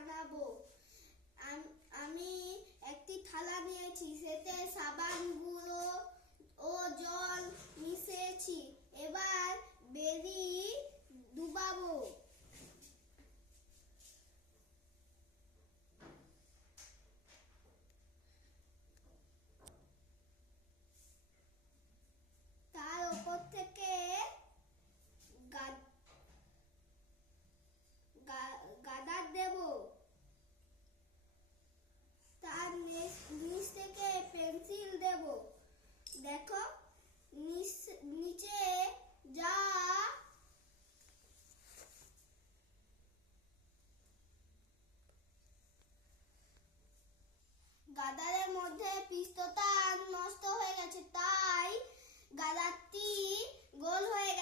বানাবো। আমি একটি থালা নিয়েছি, সেতে সাবান গুঁড়ো ও জল মিশিয়েছি। এবার বেরি ডুবাবো। তার উপর থেকে গাদার দেব। তার নিচ থেকে পেন্সিল দেব। দেখো নিচে যা গাদারের মধ্যে পিস্তটা নষ্ট হয়ে গেছে, তাই গাদারটি গোল হয়ে